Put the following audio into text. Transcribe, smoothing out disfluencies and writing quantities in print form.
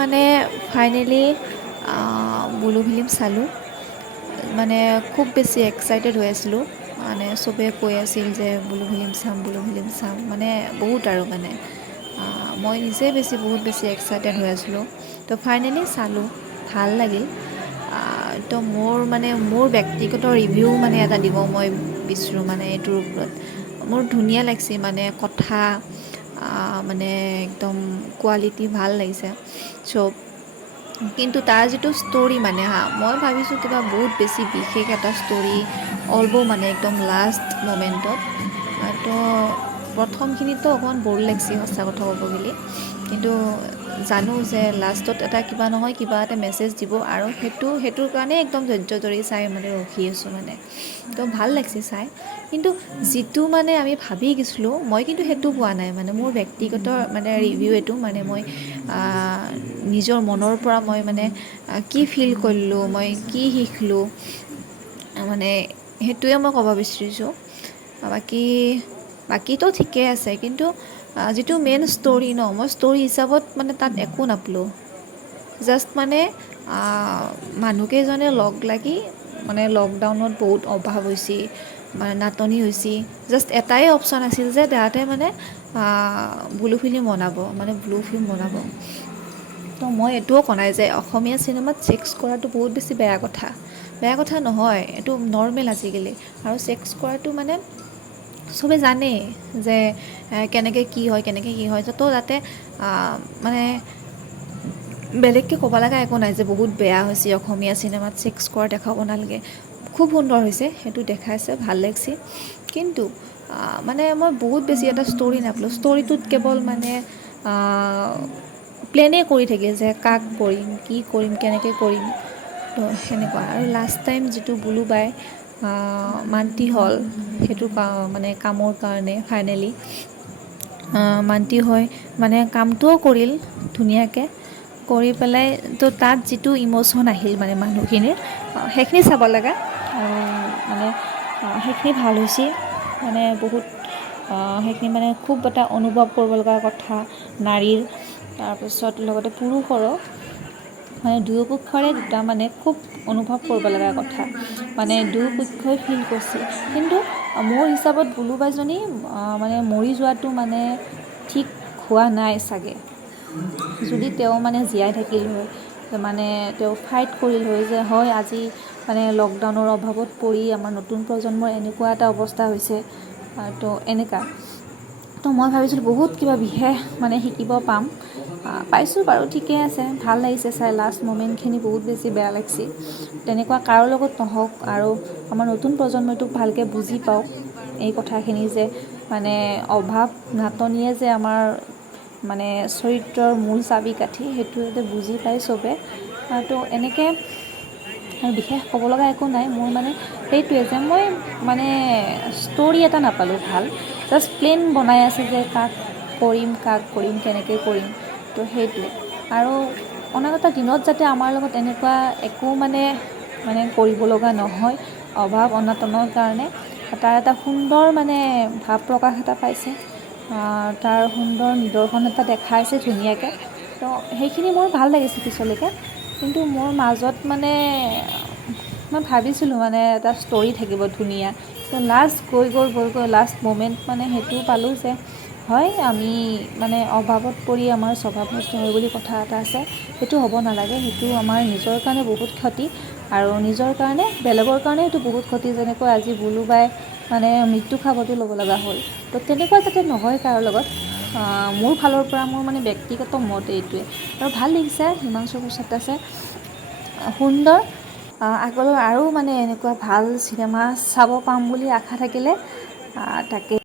মানে finally blue film চালোঁ। মানে খুব বেছি এক্সাইটেড হৈ আছিলোঁ। মানে চবেই কৈ আছিল যে ব্লু ফিল্ম চাম, ব্লু ফিল্ম চাম, মানে বহুত আৰু মানে মই নিজে বহুত বেছি এক্সাইটেড হৈ আছিলোঁ। তো ফাইনেলি চালোঁ, ভাল লাগিল। তো মোৰ ব্যক্তিগত ৰিভিউ মানে এটা দিব মই বিচাৰোঁ মানে এইটোৰ ওপৰত। মোৰ ধুনীয়া লাগিছে, মানে কথা মানে একদম কোৱালিটি ভাল লাগিছে চব। কিন্তু তাৰ যিটো ষ্টৰি মানে মই ভাবিছোঁ কিবা বহুত বেছি বিশেষ এটা ষ্টৰি অলব মানে একদম লাষ্ট মমেণ্টত। তো প্ৰথমখিনিতো অকণমান ব'ৰ লাগিছে সঁচা কথা ক'ব গ'লে, কিন্তু জানো যে লাষ্টত এটা কিবা নহয় কিবা এটা মেছেজ দিব, আৰু সেইটোৰ কাৰণে একদম ধৈৰ্য ধৰি চাই মানে ৰখি আছোঁ মানে। তো ভাল লাগিছে চাই। কিন্তু যিটো মানে আমি ভাবি গৈছিলোঁ, মই কিন্তু সেইটো পোৱা নাই। মানে মোৰ ব্যক্তিগত মানে ৰিভিউ এইটো, মানে মই নিজৰ মনৰ পৰা মই মানে কি ফিল কৰিলোঁ, মই কি শিকিলোঁ, মানে সেইটোৱে মই ক'ব বিচাৰিছোঁ। বাকীতো ঠিকেই আছে, কিন্তু যিটো মেইন ষ্টৰি মই ষ্টৰি হিচাপত মানে তাত একো নাপালোঁ। জাষ্ট মানে মানুহকেইজনে লগ লাগি মানে লকডাউনত বহুত অভাৱ হৈছে, মানে নাটনি হৈছে। জাষ্ট এটাই অপশ্যন আছিল যে তাহাঁতে মানে ব্লু ফিল্ম বনাব। তো মই এইটোও কোৱা নাই যে অসমীয়া চিনেমাত ছেক্স কৰাটো বহুত বেছি বেয়া কথা নহয়, এইটো নৰ্মেল আজিকালি। আৰু ছেক্স কৰাটো মানে চবে জানেই যে কেনেকৈ কি হয়। তো তাতে মানে বেলেগকৈ ক'ব লগা একো নাই যে বহুত বেয়া হৈছে অসমীয়া চিনেমাত ছেক্স কৰা দেখাব নালাগে। খুব সুন্দৰ হৈছে, সেইটো দেখাইছে, ভাল লাগিছে। কিন্তু মানে মই বহুত বেছি এটা ষ্টৰি নাপালোঁ। ষ্টৰিটোত কেৱল মানে প্লেনেই কৰি থাকে যে কাক কৰিম, কি কৰিম, কেনেকৈ কৰিম। তো সেনেকুৱা। আৰু লাষ্ট টাইম যিটো ব্লু বাই মান্তি হ'ল, সেইটো মানে কামৰ কাৰণে ফাইনেলি মান্তি হৈ মানে কামটোও কৰিল ধুনীয়াকৈ। কৰি পেলাই তো তাত যিটো ইম'চন আহিল মানে মানুহখিনিৰ, সেইখিনি চাব লগা। আৰু মানে সেইখিনি ভাল হৈছে, মানে বহুত সেইখিনি মানে খুব এটা অনুভৱ কৰিব লগা কথা নাৰীৰ, তাৰপিছত লগতে পুৰুষৰো, মানে দুয়োপক্ষৰে দুটা মানে খুব অনুভৱ কৰিব লগা কথা, মানে দুয়োপক্ষই ফিল কৰিছে। কিন্তু মোৰ হিচাপত ব্লু বাইজনী মানে মৰি যোৱাটো মানে ঠিক হোৱা নাই চাগে। যদি তেওঁ মানে জীয়াই থাকিল হয়, মানে তেওঁ ফাইট কৰিল হয় যে হয় আজি মানে লকডাউনৰ অভাৱত পৰি আমাৰ নতুন প্ৰজন্মৰ এনেকুৱা এটা অৱস্থা হৈছে, তো এনেকুৱা। তো মই ভাবিছিলোঁ বহুত কিবা বিশেষ মানে শিকিব পাইছোঁ বাৰু, ঠিকে আছে, ভাল লাগিছে চাই। লাষ্ট মমেণ্টখিনি বহুত বেছি বেয়া লাগিছে। তেনেকুৱা কাৰো লগত নহওক, আৰু আমাৰ নতুন প্ৰজন্মটোক ভালকৈ বুজি পাওক এই কথাখিনি, যে মানে অভাৱ নাটনিয়ে যে আমাৰ মানে চৰিত্ৰৰ মূল চাবি কাঠি, সেইটো যাতে বুজি পায় চবে। তো এনেকৈ আৰু বিশেষ ক'ব লগা একো নাই। মোৰ মানে সেইটোৱে যে মই মানে ষ্টৰি এটা নাপালোঁ ভাল, জাষ্ট প্লেন বনাই আছে যে কাক কৰিম, কেনেকৈ কৰিম। তো সেইটোৱে। আৰু অনাগত দিনত যাতে আমাৰ লগত এনেকুৱা একো মানে কৰিব লগা নহয়, অভাৱ অনাটনৰ কাৰণে। তাৰ এটা সুন্দৰ মানে ভাৱ প্ৰকাশ এটা পাইছে, তাৰ সুন্দৰ নিদৰ্শন এটা দেখাইছে ধুনীয়াকৈ। তো সেইখিনি মোৰ ভাল লাগিছে পিছলৈকে। কিন্তু মোৰ মাজত মানে মই ভাবিছিলোঁ মানে এটা ষ্টৰি থাকিব ধুনীয়া, তো লাষ্ট গৈ লাষ্ট মমেণ্ট মানে সেইটো পালোঁ যে হয় আমি মানে অভাৱত পৰি আমাৰ স্বভাৱ নষ্ট হয় বুলি কথা এটা আছে, সেইটো হ'ব নালাগে। সেইটো আমাৰ নিজৰ কাৰণে বহুত ক্ষতি, আৰু নিজৰ কাৰণে বেলেগৰ কাৰণে সেইটো বহুত ক্ষতি। যেনেকৈ আজি ব্লু বাই মানে মৃত্যু সাবটি ল'ব লগা হ'ল, তো তেনেকুৱা যাতে নহয় কাৰো লগত। মোৰ ফালৰ পৰা মোৰ মানে ব্যক্তিগত মত এইটোৱে। আৰু ভাল লাগিছে, হিমাংশু প্ৰসাদ দাসে সুন্দৰ। আগলৈ আৰু মানে এনেকুৱা ভাল চিনেমা চাব পাম বুলি আশা থাকিলে। তাকে